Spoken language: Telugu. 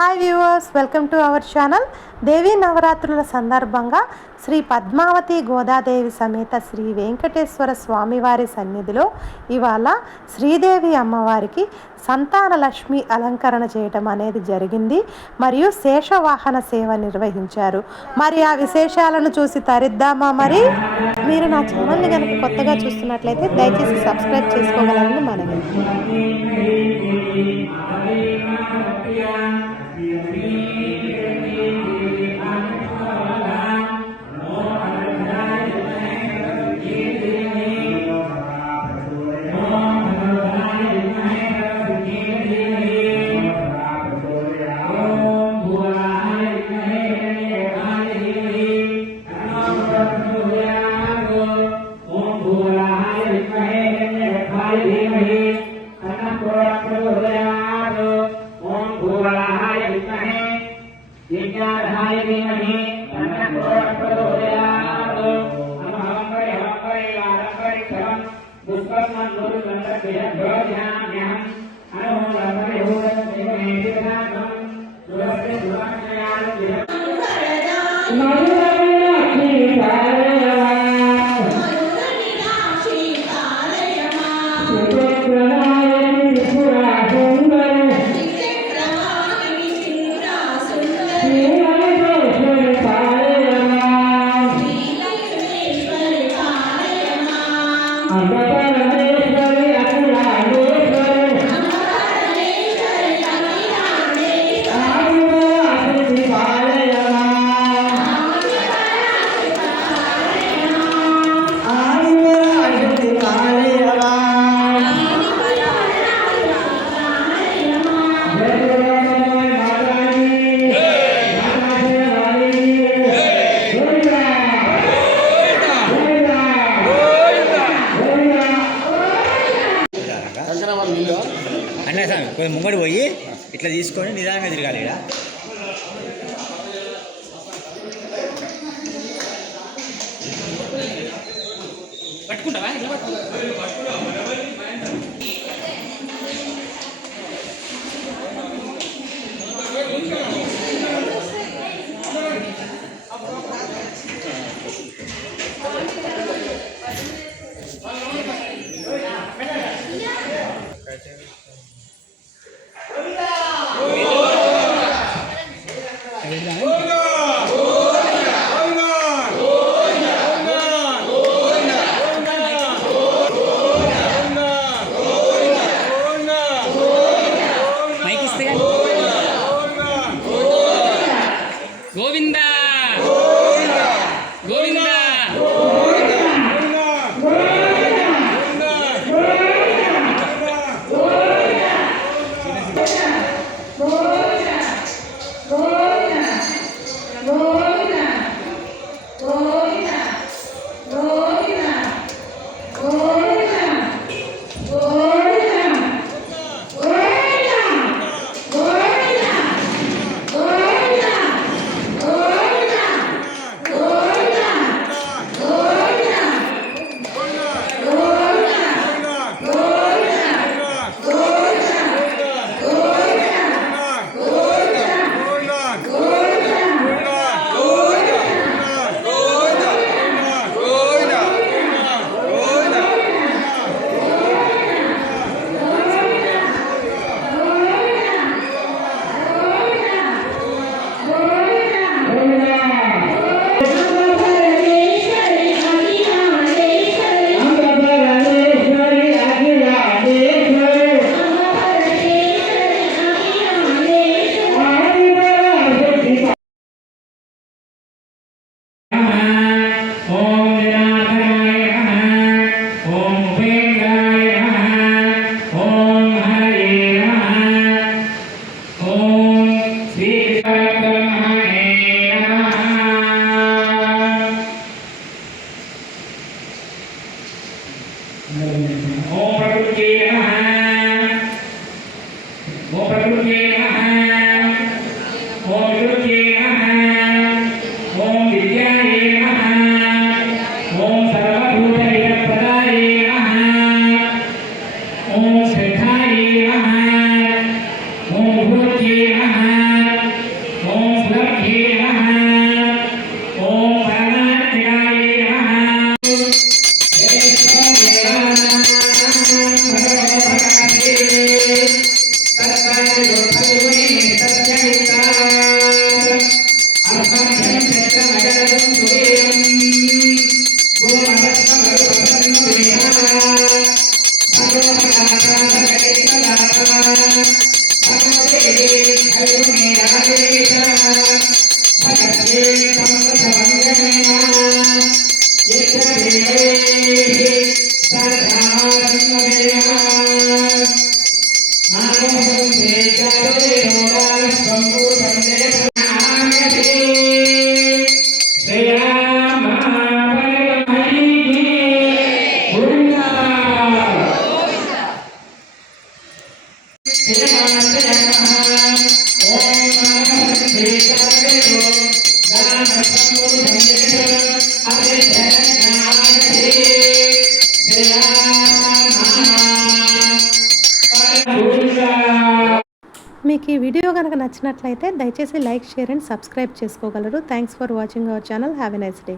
Hi viewers, welcome to our channel. Devi నవరాత్రుల సందర్భంగా శ్రీ పద్మావతి గోదాదేవి సమేత శ్రీ వెంకటేశ్వర స్వామివారి సన్నిధిలో ఇవాళ శ్రీదేవి అమ్మవారికి సంతాన లక్ష్మి అలంకరణ చేయటం అనేది జరిగింది. మరియు శేషవాహన సేవ నిర్వహించారు. మరి ఆ విశేషాలను చూసి తరిద్దామా? మరి మీరు నా ఛానల్ని కనుక కొత్తగా చూస్తున్నట్లయితే దయచేసి సబ్స్క్రైబ్ చేసుకోగలరని మనవి. కొంచెం ముంగడు పోయి ఇట్లా తీసుకొని నిదానంగా తిరగాలి. ఇక్కడ పట్టుకుంటావా? గోవింద గోవింద ఓం శ్రద్ధాయే నమః. ఓం భూత్యే నమః. మీకు ఈ వీడియో కనుక నచ్చినట్లయితే దయచేసి లైక్, షేర్ అండ్ సబ్స్క్రైబ్ చేసుకోగలరు. Thanks for watching our channel. Have a nice day.